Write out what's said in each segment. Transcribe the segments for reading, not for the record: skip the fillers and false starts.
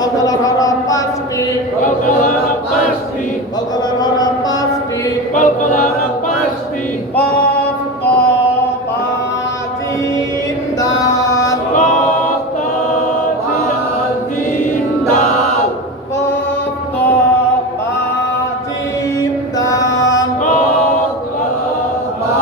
কলকলার হরফ পাঁচটি, কলকলার পাঁচটি, কলকলার হরফ পাঁচটি। কলকলার পাঁচটি, কফ ক বা জিম দাল, কফ তা জিম দাল, কফ ক বা জিম দাল। কফ তা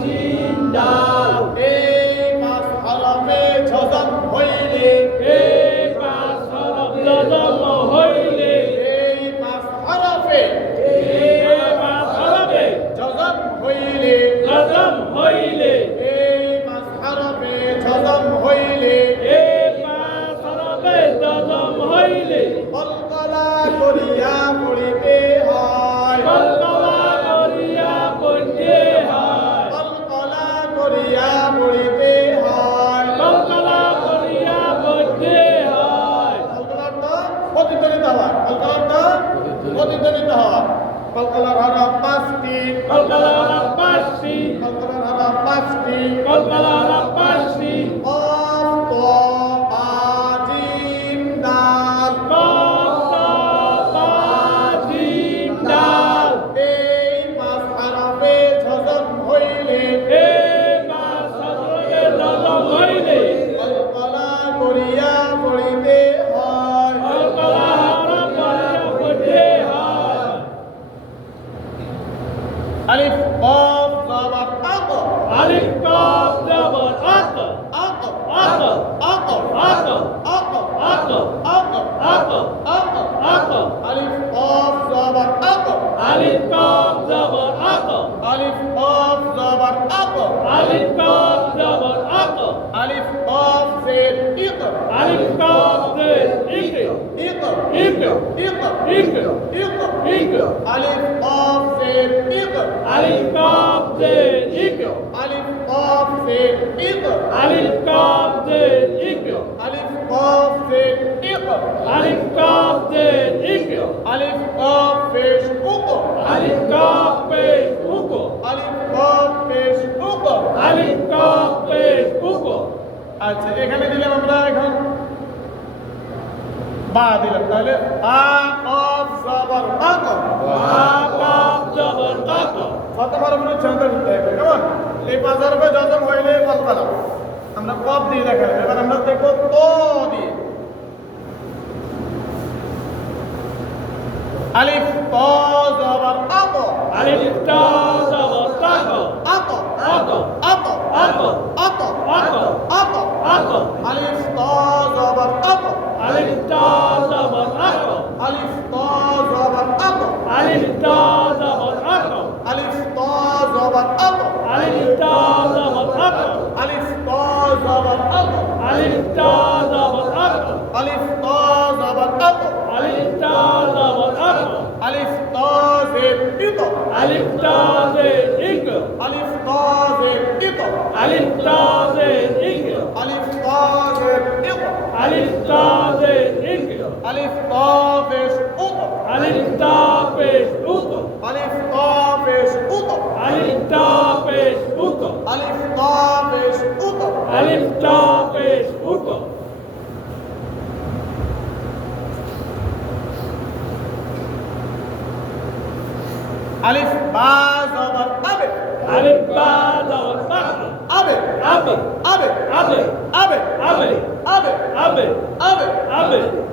জিম দাল। এই পাঁচ হরফে যজম হইলে, এই পাঁচ হরফ যজম হইলে, এই পাঁচ হরফে এই পাঁচ হরফে যজম হইলে, যজম হইলে, এই পাঁচ হরফে যজম হইলে, এই পাঁচ হরফে যজম হইলে, কলকলা করিয়া পড়িতে হয়, কলকলা করিয়া পড়তে হয়, কলকলা করিয়া পড়িতে হয়। কলকলা করিয়া পড়তে হয়। কলকলাটা প্রতিধ্বনিত হয়, কলকলাটা প্রতিধ্বনিত হয়। কলকলার হরফ পাঁচটি, কলকলার পাঁচটি, কলকলার হরফ পাঁচটি। কলকলার পাঁচটি, কফ ক বা জিম দাল, কফ তা বা জিম দাল। এই পাঁচ হরফে যজম হইলে, এই পাঁচ হরফে যজম হইলে, কলকলা করিয়া পড়িতে হয়। কলকলা হরফ করিয়া পড়তে হয়। আলিফ কফ জবর আক, আলিফ কফ জবর আক, আক আক, আক আক, আক আক, আক আক, আক। আক। আলিফ কফ জবর আক, আলিফ কফ জবর আক, আলিফ কফ জবর আক। আলিফ কফ জবর আক, আলিফ কফ জের ইক, আলিফ কফ জের ইক, ইক ইক, ইক ইক, ইক। ইক। আলিফ কফ জের ইক, আলিফ কফ জের ইক, আলিফ কফ জের ইক, আলিফ কফ জের ইক, আলিফ কফ জের ইক। আলিফ কফ জের ইক, আলিফ কফ পেশ উক, আলিফ কফ পেশ উক, আলিফ কফ পেশ উক। আলিফ কফ পেশ উক। আচ্ছা, এখানে দিলাম আমরা এখন বা দিলাম, তাহলে আ কফ জবর আক। বা কফ জবর আক, কতবার আমরা ছন্দ দিতে হবে, কেমন? এই পাঁচ হরফে যজম হইলে কলকলা, আমরা কফ দিয়ে দেখালাম। এবার আমরা দেখবো ত দিয়ে। আলিফ ত জবর আক, আলিফ তা জবর আক, আক আক, আক আক, আক আক, আক। আক। আলিফ ত জবর আক, আলিফ তা জবর আক, আলিফ ত জবর আক, আলিফ তা জবর আক, আলিফ ত জবর আক, আলিফ তা জবর আক, আলিফ ত জবর আক, আলিফ তা জবর আক, আলিফ ত জবর আক। আলিফ তা জবর আক, আলিফ ত জের ইক, আলিফ তা জের ইক, আলিফ ত জের ইক, আলিফ তা জের ইক, আলিফ ত জের ইক। আলিফ তা জের ইক, আলিফ ত পেশ উক, আলিফ তা পেশ উক, আলিফ ত পেশ উক, আলিফ তা পেশ উক, আলিফ ত পেশ উক। আলিফ তা পেশ উক। আলিফ বা জবর আবে, আলিফ বা জবর বা, আবে আবে, আবে আবে, আবে আবে, আবে আবে, আবে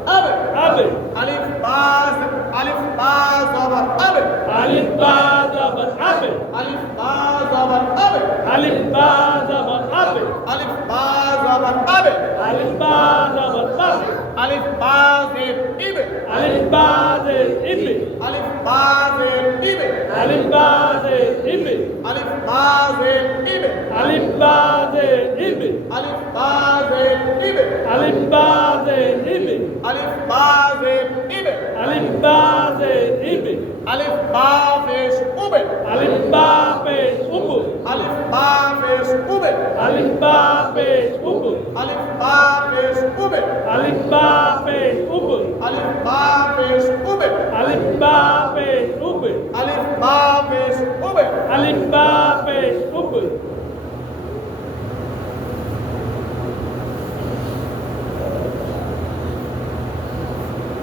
আবে, আবে। আবে। আলিফ বা জবর আবে, আলিফ বা জবর আবে, আলিফ বা জবর আবে, আলিফ বা জবর আবে, আলিফ বা জবর আবে। আলিফ বা জবর আবে, আলিফ বা জের ইবে, আলিফ বা জের ইবে, আলিফ বা জের ইবে, আলিফ বা জের ইবে, আলিফ বা জের ইবে, আলিফ বা জের ইবে, আলিফ বা জের ইবে, আলিফ বা জের ইবে, আলিফ বা জের ইবে। আলিফ বা জের ইবে, আলিফ বা পেশ উবে, আলিফ বা পেশ উবু, আলিফ বা পেশ উবে, আলিফ বা পেশ উবু, আলিফ বা পেশ উবে, আলিফ বা পেশ উবু, আলিফ বা পেশ উবে, আলিফ বা পেশ উবু, আলিফ বা পেশ উবে। আলিফ বা পেশ উবু।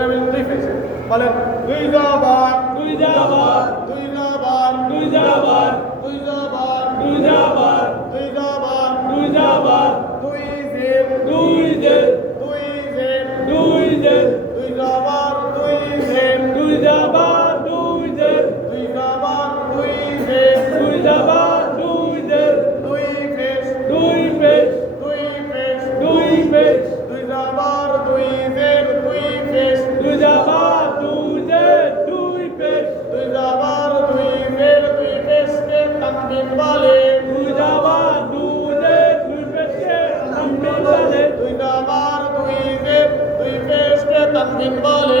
এটা মিলে দুই পেশ বলেন দুই জবর দুই জবর দুই জবর দুই জবর দুই জবর দুই জবর দুই জবর দুই জবর দুই জের দুই জের দুই জের দুই জের দুই জবর দুই জের দুই জবর দুই জের দুই জবর দুই জের দুই জবর দুই জের দুই পেশ দুই পেশ দুই পেশ দুই পেশ দুই জবর দুই জের দুই পেশ দুই জবর দুই জের দুই পেশ দুই জবর দুই জের দুই পেশকে তানবিন বলে দুই জবর দুই জের দুই পেশকে তানবিন বলে দুই জবর দুই জের দুই পেশকে তানবিন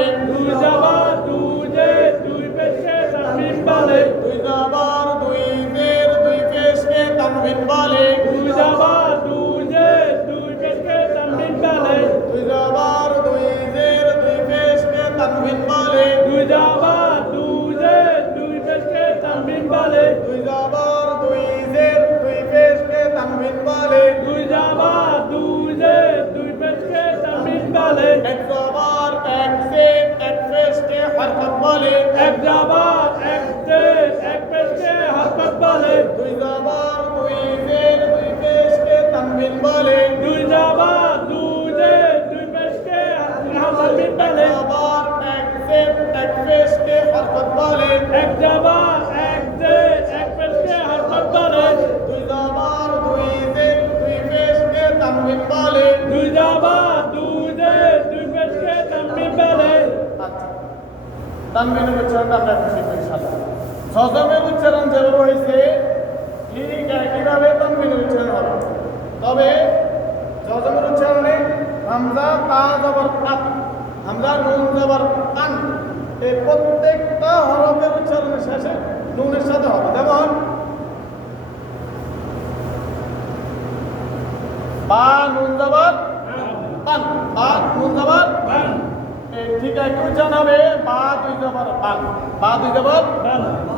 বলে দুই জবর দুই জের দুই পেশকে তানবিন বলে দুই জবর দুই জের দুই পেশকে তানবিন বলে দুই জবর দুই জের দুই পেশকে তানবিন বলে দুই জবর দুই জের দুই পেশকে তানবিন বলে দুই জবর দুই জের দুই পেশকে তানবিন বলে দুই জবর দুই জের দুই পেশকে তানবিন বলে দুই জবর দুই জের দুই পেশকে তানবিন বলে এক জবর এক জের এক পেশকে হরকত বলে এক জবর এক জের এক পেশকে হরকত বলে দুই জবর দুই জের দুই পেশকে তানবিন বলে দুই জবর দুই জের দুই পেশকে তানবিন বলে জবর এক জের এক পেশকে হরকত বলে এক জবর এক জের এক পেশকে হরকত বলে দুই জবর দুই জের দুই পেশকে তানবিন বলে দুই জবর দুই জের দুই পেশকে তানবিন বলে আচ্ছা তানবিনের উচ্চারণটা আমরা এখন শিখব ইনশাআল্লাহ জজমের উচ্চারণ যেভাবে হয়েছে ঠিক একইভাবে তানবিনের উচ্চারণ হবে তবে জজমের উচ্চারণে হামজা তা জবর আত হামজা নুন জবর আন এই প্রত্যেকটা হরফের উচ্চারণের শেষে নুনের সাথে হবে যেমন বা নুন জবর পান বা নুন জবর ঠিক একই উচ্চারণ হবে বা দুই জবর পান বা দুই জবর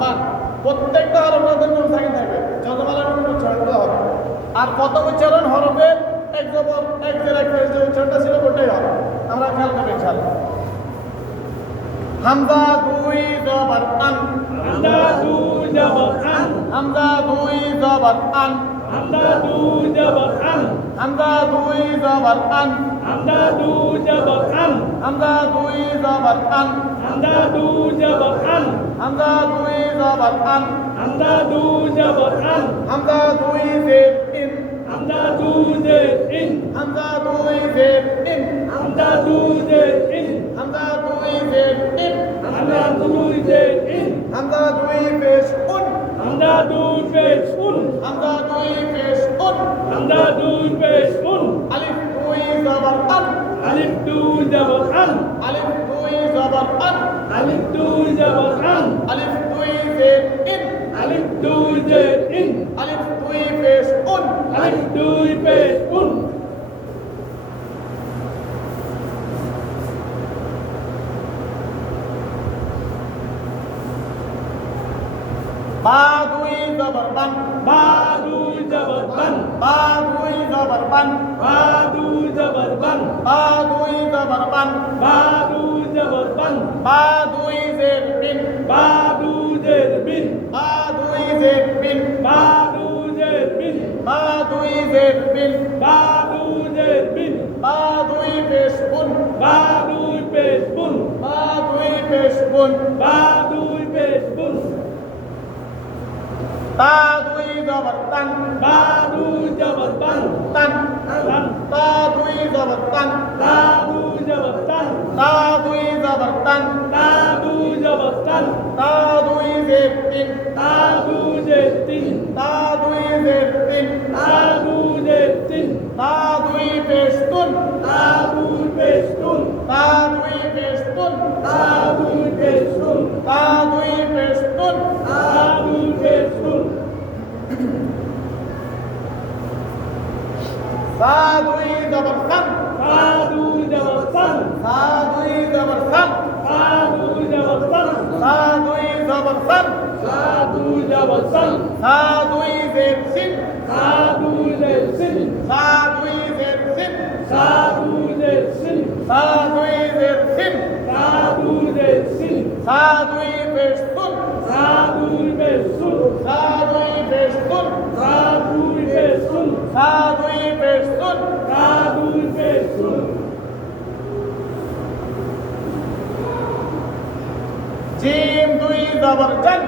পান প্রত্যেকটা হরফের নুন সাকিন থাকবে যতমালা নুন উচ্চারণটা হবে আর প্রথম উচ্চারণ হরফের এক জবর এক জের এক পেশ যে উচ্চারণটা ছিল ওটাই হবে আমরা খেয়াল করবো ইনশাআল্লাহ হামজা দুই জবর আন হামজা দুই জবর আন হামজা দুই জবর আন হামজা দুই জবর আন হামজা দুই জবর আন হামজা দুই জবর আন হামজা দুই জবর আন হামজা দুই জবর আন হামজা দুই জবর আন হামজা দুই জবর আন হামজা দুই জের ইন হামজা দুই জের ইন হামজা দুই জের ইন হামজা দুই জের ইন হামজা দুই জের ইন হামজা দুই জের ইন হামজা দুই পেশ উন হামজা দুই পেশ উন হামজা দুই পেশ উন হামজা দুই পেশ উন আলিফ দুই জবর আন আলিফ দুই জবর আন আলিফ দুই জবর আন আলিফ দুই জবর আন আলিফ দুই জের ইন আলিফ দুই জের ইন আলিফ দুই পেশ উন আলিফ দুই পেশ উন বা দুই জবর বান বা দুই জবর বান বা দুই জবর বান বা দুই জবর বান বা দুই জবর বান বা দুই জবর বান বা দুই জের বিন বা দুই জের বিন বা দুই জের বিন বা দুই জের বিন বা দুই জের বিন বা দুই জের বিন বা দুই পেশ উন বা দুই পেশ বুন বা দুই পেশ উন বা দুই পেশ বুন তা দুই জবর তান বা দুই জবর বান তান তান তা দুই জবর তান তা দুই জবর তান তা দুই জবর তান তা দুই জবর তান তা দুই জের তিন তা দুই জের তিন তা দুই জের তিন তা দুই জের তিন তা দুই পেশ তুন তা দুই পেশ তুন তা দুই পেশ তুন তা দুই পেশ তুন তা দুই পেশ তুন তা দুই পেশ তুন সা দুই জবর সান তা দুই জবর সান সা দুই জবর সান তা দুই জবর সান সা দুই জবর সান তা দুই জবর সান সা দুই জের সিন তা দুই জের সিন সা দুই জের সিন তা দুই জের সিন সা দুই জের সিন তা সা দুই জের সিন সা দুই পেশ সুন সা দুই পেশ সুন সা দুই পেশ সুন সা দুই পেশ সুন সা দুই পেশ সুন সা দুই পেশ সুন জিম দুই জবর জান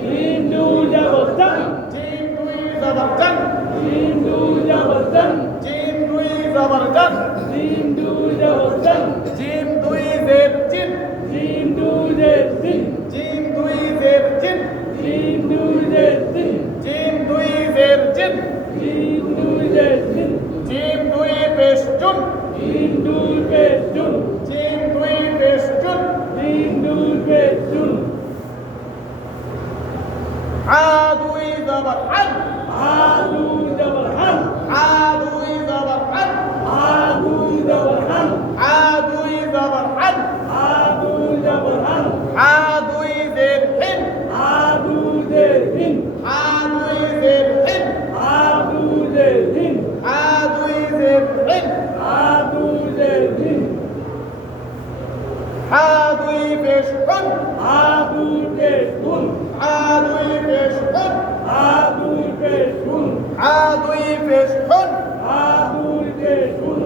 জিম দুই জবর জান জিম দুই জবর জান জিম দুই জবর জান জিম দুই জবর জান জিম দুই জবর জান জিম দুই জের জিন জিম দুই জের সিন জিম দুই জের জিন জিম দুই জের সিন জিম দুই জের জিন জিম দুই জের সিন জিম দুই পেশ জুন জিম দুই পেশ জুন জিম দুই পেশ জুন জিম দুই পেশ জুন হা দুই জবর হান হা দুই জবর হান হা দুই জবর হান হা দুই জবর হান হা দুই জবর হান হা দুই জবর হান হা দুই জের হিন হা দুই জের হিন হা দুই জের হিন হা দুই জের হিন হা দুই জের হিন হা দুই জের হিন হা দুই পেশ হুন হা দুই পেশ হুন হা দুই পেশ হুন হা দুই পেশ হুন হা দুই পেশ হুন হা দুই পেশ হুন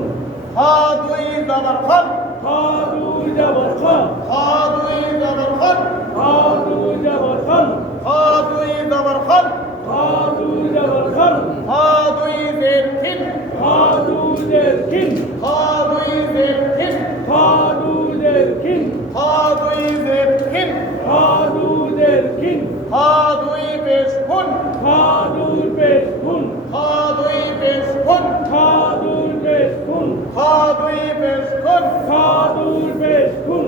হা দুই জবর খন খা দুই জবর খ হা দুই জবর খন খা দুই জবর খন হা দুই জবর খন খা দুই জবর খন হা দুই জের খিন খা দুই জের খিন হা দুই জের খিন খা দুই জের খিন হা দুই জের খিন খা দুই জের খিন হা দুই পেশ হুন খা দুই পেশ হুন হা দুই পেশ হুন খা দুই পেশ হুন হা দুই পেশ হুন খা দুই পেশ হুন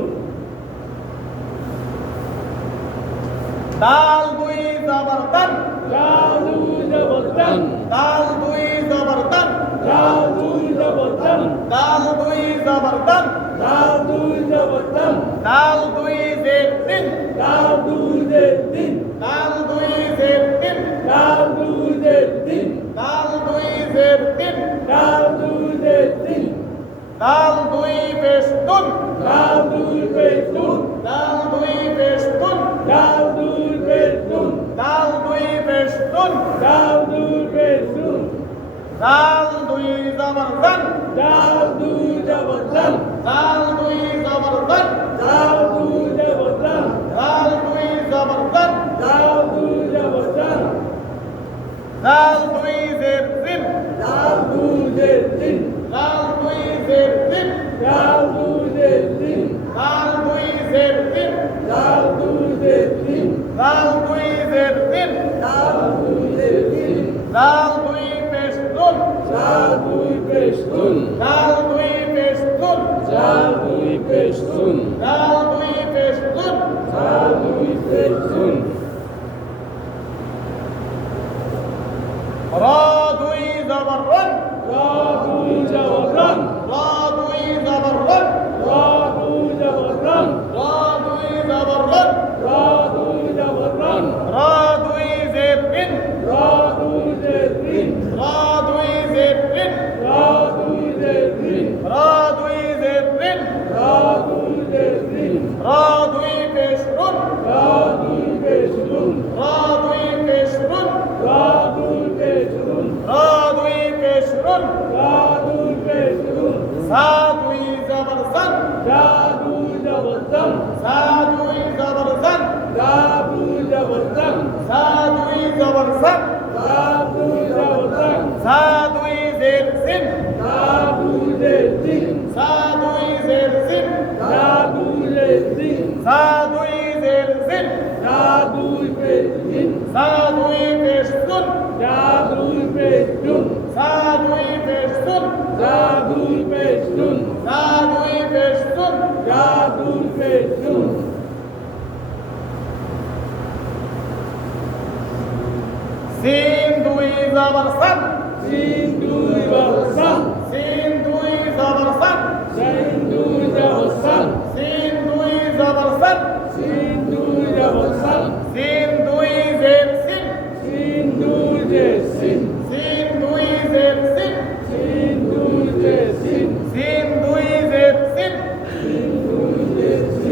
দাল দুই জবর দান লাল দুই জবর দান দাল দুই জবর দান লাল দুই জবর দান দাল দুই জবর দান লাল দুই জবর দান দাল দুই জের তিন লাল দুই জের তিন দাল দুই জের তিন লাল দুই জের তিন দাল দুই জের তিন লাল দুই জের তিন দাল দুই পেশ তুন লাল দুই পেশ তুন দাল দুই পেশ তুন লাল দুই পেশ তুন দাল দুই পেশ তুন লাল দুই পেশ তুন দাল দুই জবর দান লাল দুই জবর দান দাল দুই জবর দান লাল দুই জবর দান দাল দুই জবর দান লাল দুই জবর দান দাল দুই জের তিন লাল দুই জের তিন দাল দুই জের তিন লাল দুই জের তিন দাল দুই জের তিন লাল দুই জের তিন দাল দুই জের তিন লাল দুই জের তিন দাল দুই পেশ তুন লাল দুই পেশ তুন দাল দুই পেশ তুন লাল দুই পেশ তুন দাল দুই পেশ তুন লাল দুই পেশ তুন র দুই জবর রন রা দুই জবর রান র দুই জবর রন রা দুই জবর রান র দুই জবর রন রা দুই জবর রান র দুই জের তিন রা দুই জের তিন র দুই জের তিন রা দুই জের তিন র দুই জের তিন রা দুই জের তিন র দুই পেশ রুন রা দুই পেশ তুন র দুই পেশ রুন রা দুই পেশ তুন র দুই পেশ রুন রা দুই পেশ তুন সা দুই জবর সান রা দুই জবর দান সা দুই জবর সান রা দুই জবর দান সা দুই জবর সান রা দুই জবর দান সা দুই জের সিন রা দুই জের তিন সা দুই জের সিন রা দুই জের তিন সা দুই জের সিন রা দুই পেশ তিন সা দুই পেশ তুন রা দুই পেশ তুন সা দুই পেশ তুন রা দুই পেশ তুন সা দুই পেশ তুন রা দুই পেশ তুন সিন দুই জবর সান সিন দুই জবর সান সিন দুই জবর সান সিন দুই জবর সান সিন দুই জবর সান সিন দুই জবর সান সিন দুই জের সিন সিন দুই জের সিন সিন দুই জের সিন সিন দুই জের সিন সিন দুই জের সিন সিন দুই জের সিন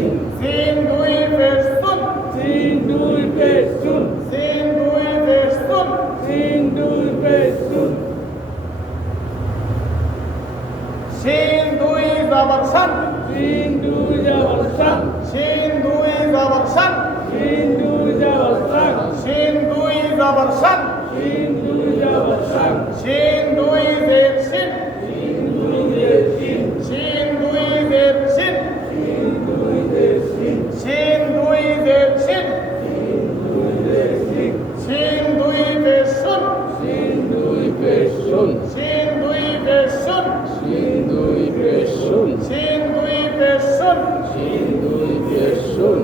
জবর শান Sin দুই জবর সান শিন দুই জবর শান Sin দুই জবর সান শিন দুই জবর শান Sin দুই জবর সান শিন দুই জের শিন Sin দুই জের শিন শিন দুই জের শিন Sin দুই জের শিন শিন দুই জের শিন Sin দুই জের শিন শিন দুই পেশ শুন Sin দুই পেশ শুন শিন দুই পেশ শুন Sin দুই পেশ শুন শিন দুই পেশ শুন Sin দুই পেশ শুন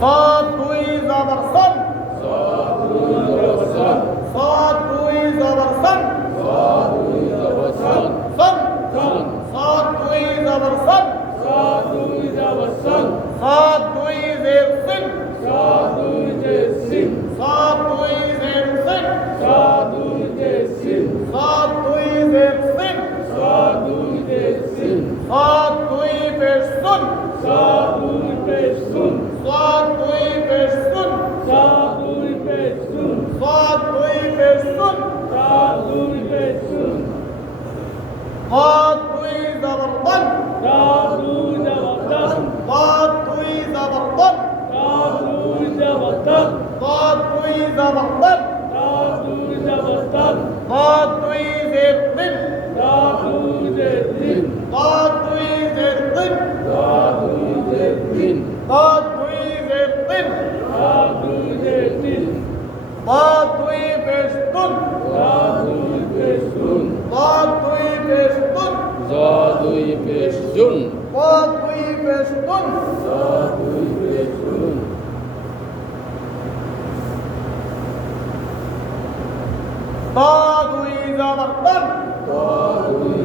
صاد দুই জবর সন صاد দুই জবর সান صاد দুই জবর সন صاد দুই জবর সান সন সান صاد দুই জবর সন صاد দুই জবর সান صاد দুই জের সিন صاد দুই জের সিন صاد দুই জের সিন صاد দুই জের সিন صاد দুই জের সিন صاد দুই জের সিন صاد দুই পেশ শুন صاد দুই পেশ শুন صاد দুই পেশ শুন صاد দুই পেশ শুন صاد দুই পেশ শুন صاد দুই পেশ শুন قاد দুই জবর বন صاد দুই জবর দান قاد দুই জবর বন صاد দুই জবর দান قاد দুই জবর বন صاد দুই জবর দান قاد দুই জের দিন صاد দুই জের দিন قاد দুই জের দিন صاد দুই জের দিন قاد দুই জের দিন صاد দুই জের দিন قاد দুই পেশ শুন صاد দুই পেশ শুন قاد দুই পেশ শুন صاد দুই পেশ শুন قاد দুই পেশ শুন صاد দুই পেশ শুন তা দুই জবর বন صاد দুই